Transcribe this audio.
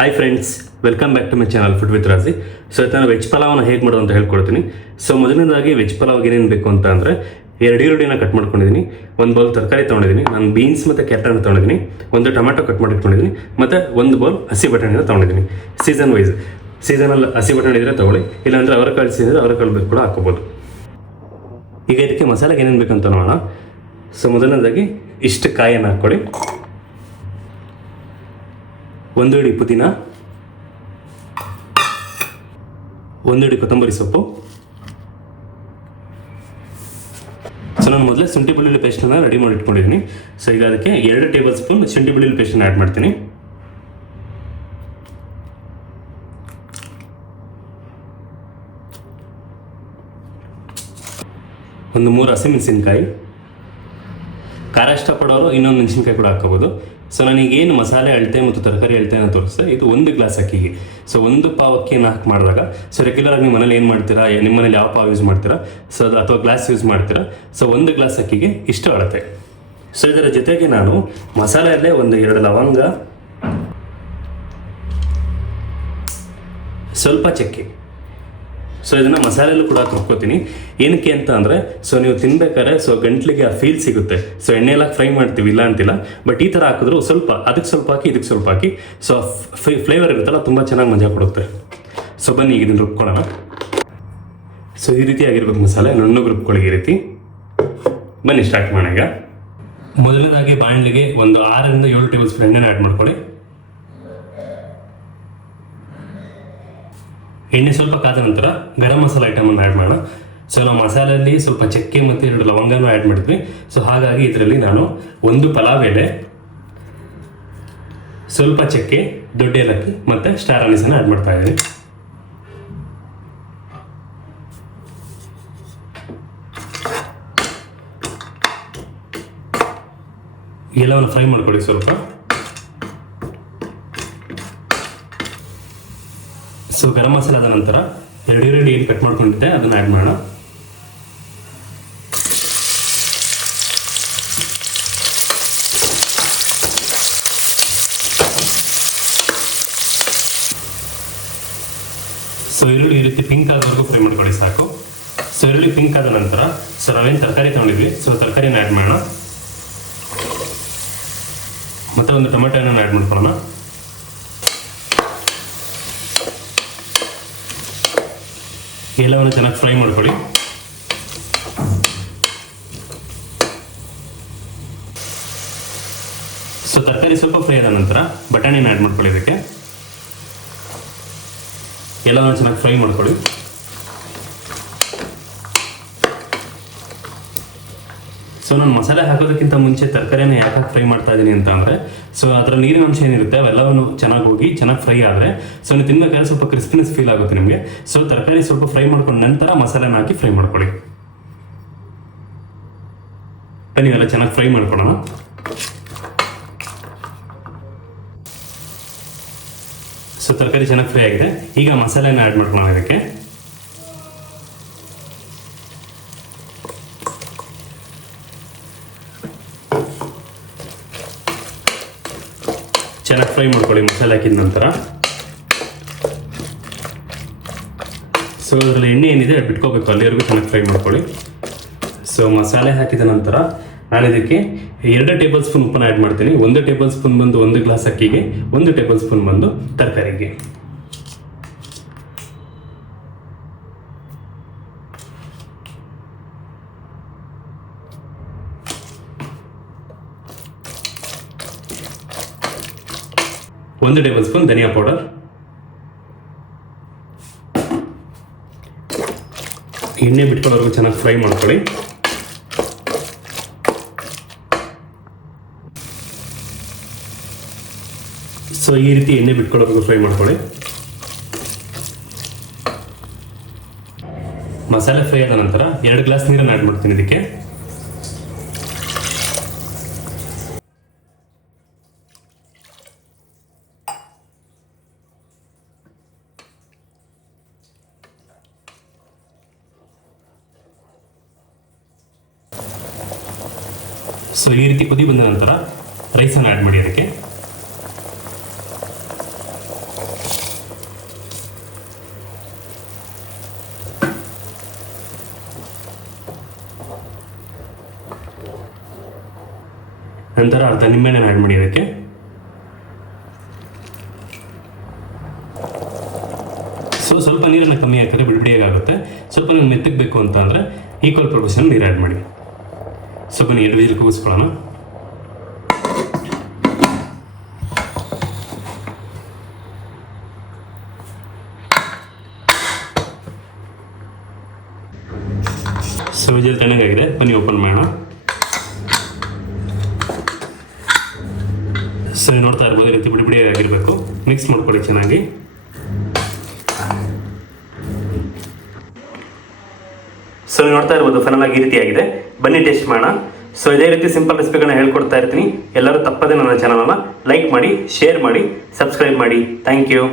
Hi friends, welcome back to my channel food with Raji. So ನಾನು veg ಪಲಾವನ್ನ ಹೇಗೆ ಮಾಡೋದು ಅಂತ ಹೇಳ್ಕೊಡ್ತೀನಿ. ಸೊ ಮೊದಲನೇದಾಗಿ ವೆಜ್ ಪಲಾವ್ಗೆ ಏನೇನು ಬೇಕು ಅಂತ ಅಂದರೆ 2 ಈರುಳ್ಳಿನ ಕಟ್ ಮಾಡ್ಕೊಂಡಿದ್ದೀನಿ, ಒಂದು ಬೌಲ್ ತರಕಾರಿ ತೊಗೊಂಡಿದ್ದೀನಿ, ನಾನು ಬೀನ್ಸ್ ಮತ್ತು ಕ್ಯಾರೆಟನ್ನು ತೊಗೊಂಡಿದ್ದೀನಿ, ಒಂದು ಟೊಮ್ಯಾಟೊ ಕಟ್ ಮಾಡಿ ಇಟ್ಕೊಂಡಿದ್ದೀನಿ, ಮತ್ತು ಒಂದು ಬೌಲ್ ಹಸಿ ಬಟಾಣಿನ ತೊಗೊಂಡಿದ್ದೀನಿ. ಸೀಸನ್ ವೈಸ್ ಸೀಸನಲ್ಲಿ ಹಸಿ ಬಟಾಣಿ ಇದ್ದರೆ ತೊಗೊಳ್ಳಿ, ಇಲ್ಲಾಂದರೆ ಅವರೆಕಾಳು ಸೀಸನ್ ಅವರೆಕಾಳು ಬೇಕು ಕೂಡ ಹಾಕೋಬೋದು. ಈಗ ಇದಕ್ಕೆ ಮಸಾಲೆಗೆ ಏನೇನು ಬೇಕಂತ ನೋಡೋಣ. ಸೊ ಮೊದಲನೇದಾಗಿ ಇಷ್ಟು ಕಾಯನ್ನು ಹಾಕ್ಕೊಳ್ಳಿ, 1 ಹಿಡಿ ಪುದೀನ, 1 ಹಿಡಿ ಕೊತ್ತಂಬರಿ ಸೊಪ್ಪು. ಸೊ ನಾನು ಮೊದಲೇ ಶುಂಠಿ ಬೆಳ್ಳುಳ್ಳಿ ಪೇಸ್ಟನ್ನು ರೆಡಿ ಮಾಡಿ ಇಟ್ಕೊಂಡಿದ್ದೀನಿ. ಸೊ ಈಗ ಅದಕ್ಕೆ 2 ಟೇಬಲ್ ಸ್ಪೂನ್ ಶುಂಠಿ ಬೆಳ್ಳುಳ್ಳಿ ಪೇಸ್ಟನ್ನು ಆ್ಯಡ್ ಮಾಡ್ತೀನಿ. ಒಂದು 3 ಹಸಿಮೆಣಸಿನ್ಕಾಯಿ, ಖಾರ ಇಷ್ಟಪಡೋರು ಇನ್ನೊಂದು ಮೆಣಸಿನ್ಕಾಯಿ ಕೂಡ ಹಾಕೋಬೋದು. ಸೊ ನನಗೇನು ಮಸಾಲೆ ಅಳತೆ ಮತ್ತು ತರಕಾರಿ ಅಳತೆನ ತೋರಿಸ್ತೆ, ಇದು 1 ಗ್ಲಾಸ್ ಅಕ್ಕಿಗೆ. ಸೊ 1 ಪಾವ್ ಅಕ್ಕಿಯನ್ನು ಹಾಕಿ ಮಾಡಿದಾಗ, ಸೊ ರೆಗ್ಯುಲರಾಗಿ ನಿಮ್ಮ ಮನೇಲಿ ಏನು ಮಾಡ್ತೀರಾ, ನಿಮ್ಮ ಮನೇಲಿ ಯಾವ ಪಾವ್ ಯೂಸ್ ಮಾಡ್ತೀರಾ, ಸೊ ಅದು ಅಥವಾ ಗ್ಲಾಸ್ ಯೂಸ್ ಮಾಡ್ತೀರಾ. ಸೊ 1 ಗ್ಲಾಸ್ ಅಕ್ಕಿಗೆ ಇಷ್ಟು ಅಳತೆ. ಸೊ ಇದರ ಜೊತೆಗೆ ನಾನು ಮಸಾಲೆಯಲ್ಲೇ ಒಂದು 2 ಲವಂಗ, ಸ್ವಲ್ಪ ಚಕ್ಕೆ, ಸೊ ಇದನ್ನು ಮಸಾಲೆಯಲ್ಲೂ ಕೂಡ ತುರ್ಕೋತೀನಿ. ಏನಕ್ಕೆ ಅಂತ ಅಂದರೆ, ಸೊ ನೀವು ತಿನ್ಬೇಕಾದ್ರೆ ಸೊ ಗಂಟ್ಲಿಗೆ ಆ ಫೀಲ್ ಸಿಗುತ್ತೆ. ಸೊ ಎಣ್ಣೆಲ್ಲ ಫ್ರೈ ಮಾಡ್ತೀವಿ, ಇಲ್ಲ ಅಂತಿಲ್ಲ, ಬಟ್ ಈ ಥರ ಹಾಕಿದ್ರು ಸ್ವಲ್ಪ ಅದಕ್ಕೆ ಸ್ವಲ್ಪ ಹಾಕಿ ಇದಕ್ಕೆ ಸ್ವಲ್ಪ ಹಾಕಿ, ಸೊ ಫ್ಲೇವರ್ ಇರುತ್ತಲ್ಲ ತುಂಬ ಚೆನ್ನಾಗಿ ಮಜಾ ಕೊಡುತ್ತೆ. ಸೊ ಬನ್ನಿ ಈಗ ಇದನ್ನು ರುಬ್ಕೊಳ್ಳೋಣ. ಸೊ ಈ ರೀತಿ ಆಗಿರ್ಬೇಕು ಮಸಾಲೆ, ನುಣ್ಣಗೆ ರುಬ್ಕೊಳ್ಳಿ ಈ ರೀತಿ. ಬನ್ನಿ ಸ್ಟಾರ್ಟ್ ಮಾಡೋಣ. ಈಗ ಮೊದಲನೇದಾಗಿ ಬಾಣಲಿಗೆ ಒಂದು 6 ರಿಂದ 7 ಟೇಬಲ್ ಸ್ಪೂನ್ ಎಣ್ಣೆನ ಆ್ಯಡ್ ಮಾಡ್ಕೊಳ್ಳಿ. ಎಣ್ಣೆ ಸ್ವಲ್ಪ ಕಾದ ನಂತರ ಗರಂ ಮಸಾಲೆ ಐಟಮನ್ನು ಆ್ಯಡ್ ಮಾಡೋಣ. ಸೊ ನಾವು ಮಸಾಲೆಯಲ್ಲಿ ಸ್ವಲ್ಪ ಚಕ್ಕೆ ಮತ್ತು 2 ಲವಂಗನೂ ಆ್ಯಡ್ ಮಾಡಿದ್ವಿ. ಸೊ ಹಾಗಾಗಿ ಇದರಲ್ಲಿ ನಾನು 1 ಪಲಾವ್ ಎಲೆ, ಸ್ವಲ್ಪ ಚಕ್ಕೆ, ದೊಡ್ಡ ಏಲಕ್ಕಿ ಮತ್ತು ಸ್ಟಾರ್ ಅನೀಸನ್ನು ಆ್ಯಡ್ ಮಾಡ್ತಾ ಇದ್ದೀನಿ. ಎಲ್ಲವನ್ನು ಫ್ರೈ ಮಾಡ್ಕೊಳ್ಳಿ ಸ್ವಲ್ಪ. ಸೊ ಗರಂ ಮಸಾಲೆ ಆದ ನಂತರ 2 ಈರುಳ್ಳಿ ಏನು ಕಟ್ ಮಾಡ್ಕೊಂಡಿದ್ದೆ ಅದನ್ನು ಆ್ಯಡ್ ಮಾಡೋಣ. ಸೊ ಈರುಳ್ಳಿ ಈ ರೀತಿ ಪಿಂಕ್ ಆಗೋವರೆಗೂ ಫ್ರೈ ಮಾಡ್ಕೊಳ್ಳಿ ಸಾಕು. ಸೊ ಈರುಳ್ಳಿ ಪಿಂಕ್ ಆದ ನಂತರ ಸೊ ನಾವೇನು ತರಕಾರಿ ತೊಗೊಂಡಿದ್ವಿ, ಸೊ ತರಕಾರಿನ ಆ್ಯಡ್ ಮಾಡೋಣ. ಮತ್ತು ಒಂದು ಟೊಮೆಟೊನ ಆ್ಯಡ್ ಮಾಡ್ಕೊಳ್ಳೋಣ. ಎಲ್ಲವನ್ನು ಚೆನ್ನಾಗಿ ಫ್ರೈ ಮಾಡ್ಕೊಳ್ಳಿ. ಸೊ ತರಕಾರಿ ಸ್ವಲ್ಪ ಫ್ರೈ ಆದ ನಂತರ ಬಟಾಣಿನ ಆ್ಯಡ್ ಮಾಡ್ಕೊಳ್ಳಿ. ಇದಕ್ಕೆ ಎಲ್ಲವನ್ನು ಚೆನ್ನಾಗಿ ಫ್ರೈ ಮಾಡ್ಕೊಳ್ಳಿ. ಸೊ ನಾನು ಮಸಾಲೆ ಹಾಕೋದಕ್ಕಿಂತ ಮುಂಚೆ ತರಕಾರಿನ ಯಾಕೆ ಫ್ರೈ ಮಾಡ್ತಾ ಇದ್ದೀನಿ ಅಂತ ಅಂದರೆ, ಸೊ ಅದರ ನೀರಿನ ಅಂಶ ಏನಿರುತ್ತೆ ಅವೆಲ್ಲವನ್ನು ಚೆನ್ನಾಗಿ ಹೋಗಿ ಚೆನ್ನಾಗಿ ಫ್ರೈ ಆದರೆ ಸೊ ನೀವು ತಿನ್ನಬೇಕಾದ್ರೆ ಸ್ವಲ್ಪ ಕ್ರಿಸ್ಪಿನೆಸ್ ಫೀಲ್ ಆಗುತ್ತೆ ನಿಮಗೆ. ಸೊ ತರಕಾರಿ ಸ್ವಲ್ಪ ಫ್ರೈ ಮಾಡ್ಕೊಂಡು ನಂತರ ಮಸಾಲೆನ ಹಾಕಿ ಫ್ರೈ ಮಾಡ್ಕೊಳ್ಳಿ. ನೀವೆಲ್ಲ ಚೆನ್ನಾಗಿ ಫ್ರೈ ಮಾಡ್ಕೊಳ್ಳೋಣ. ಸೊ ತರಕಾರಿ ಚೆನ್ನಾಗಿ ಫ್ರೈ ಆಗಿದೆ. ಈಗ ಮಸಾಲೆನ ಆ್ಯಡ್ ಮಾಡ್ಕೊಳ್ಳೋಣ. ಇದಕ್ಕೆ ಚೆನ್ನಾಗಿ ಫ್ರೈ ಮಾಡ್ಕೊಳ್ಳಿ ಮಸಾಲೆ ಹಾಕಿದ ನಂತರ. ಸೊ ಅದರಲ್ಲಿ ಎಣ್ಣೆ ಏನಿದೆ ಬಿಟ್ಕೋಬೇಕು, ಅಲ್ಲಿವರೆಗೂ ಚೆನ್ನಾಗಿ ಫ್ರೈ ಮಾಡ್ಕೊಳ್ಳಿ. ಸೊ ಮಸಾಲೆ ಹಾಕಿದ ನಂತರ ನಾನು ಇದಕ್ಕೆ 2 ಟೇಬಲ್ ಸ್ಪೂನ್ ಉಪ್ಪನ್ನು ಆ್ಯಡ್ ಮಾಡ್ತೀನಿ. 1 ಟೇಬಲ್ ಸ್ಪೂನ್ ಬಂದು 1 ಗ್ಲಾಸ್ ಅಕ್ಕಿಗೆ, 1 ಟೇಬಲ್ ಸ್ಪೂನ್ ಬಂದು ತರಕಾರಿಗೆ. ಒಂದು ಟೇಬಲ್ ಸ್ಪೂನ್ ಧನಿಯಾ ಪೌಡರ್, ಎಣ್ಣೆ ಬಿಟ್ಕೊಳ್ಳೋವರೆಗೂ ಚೆನ್ನಾಗಿ ಫ್ರೈ ಮಾಡ್ಕೊಳ್ಳಿ. ಸೊ ಈ ರೀತಿ ಎಣ್ಣೆ ಬಿಟ್ಕೊಳ್ಳೋವರೆಗೂ ಫ್ರೈ ಮಾಡ್ಕೊಳ್ಳಿ. ಮಸಾಲೆ ಫ್ರೈ ಆದ ನಂತರ 2 ಗ್ಲಾಸ್ ನೀರನ್ನು ಆ್ಯಡ್ ಮಾಡ್ತೀನಿ ಇದಕ್ಕೆ. ಸೊ ಈ ರೀತಿ ಕುದಿ ಬಂದ ನಂತರ ರೈಸನ್ನು ಆ್ಯಡ್ ಮಾಡಿ. ಅದಕ್ಕೆ ನಂತರ ಅರ್ಧ ನಿಂಬೆಹಣ್ಣನ್ನು ಆ್ಯಡ್ ಮಾಡಿ ಅದಕ್ಕೆ. ಸೊ ಸ್ವಲ್ಪ ನೀರನ್ನು ಕಮ್ಮಿ ಹಾಕಿದ್ರೆ ಬಿಡಿಯಾಗುತ್ತೆ. ಸ್ವಲ್ಪ ನೀವು ಮೆತ್ತಗೆ ಬೇಕು ಅಂತ ಅಂದರೆ ಈಕ್ವಲ್ ಪ್ರೊಪೋರ್ಷನ್ ನೀರು ಆ್ಯಡ್ ಮಾಡಿ. ಸ್ವಲ್ಪ 2 ವಿಸಿಲ್ ಕೂಗಿಸ್ಕೊಳ್ಳೋಣ. ಸೊ ವಿಜಿಲ್ ತಣ್ಣಗಾಗಿದೆ, ಬನ್ನಿ ಓಪನ್ ಮಾಡೋಣ. ಸೊ ನೀವು ನೋಡ್ತಾ ಇರ್ಬೋದು, ಈ ರೀತಿ ಬಿಡಿಯಾಗಿರಬೇಕು. ಮಿಕ್ಸ್ ಮಾಡ್ಕೊಳ್ಳಿ ಚೆನ್ನಾಗಿ. ಸೊ ನೀವು ನೋಡ್ತಾ ಇರ್ಬೋದು ಫೈನಲ್ ಆಗಿ ಈ ರೀತಿ ಆಗಿದೆ. ಬನ್ನಿ ಟೇಸ್ಟ್ ಮಾಡೋಣ. ಸೊ ಇದೇ ರೀತಿ ಸಿಂಪಲ್ ರೆಸಿಪಿಗಳನ್ನ ಹೇಳ್ಕೊಡ್ತಾ ಇರ್ತೀನಿ. ಎಲ್ಲರೂ ತಪ್ಪದೆ ನನ್ನ ಚಾನಲನ್ನು ಲೈಕ್ ಮಾಡಿ, ಶೇರ್ ಮಾಡಿ, ಸಬ್ಸ್ಕ್ರೈಬ್ ಮಾಡಿ. Thank you.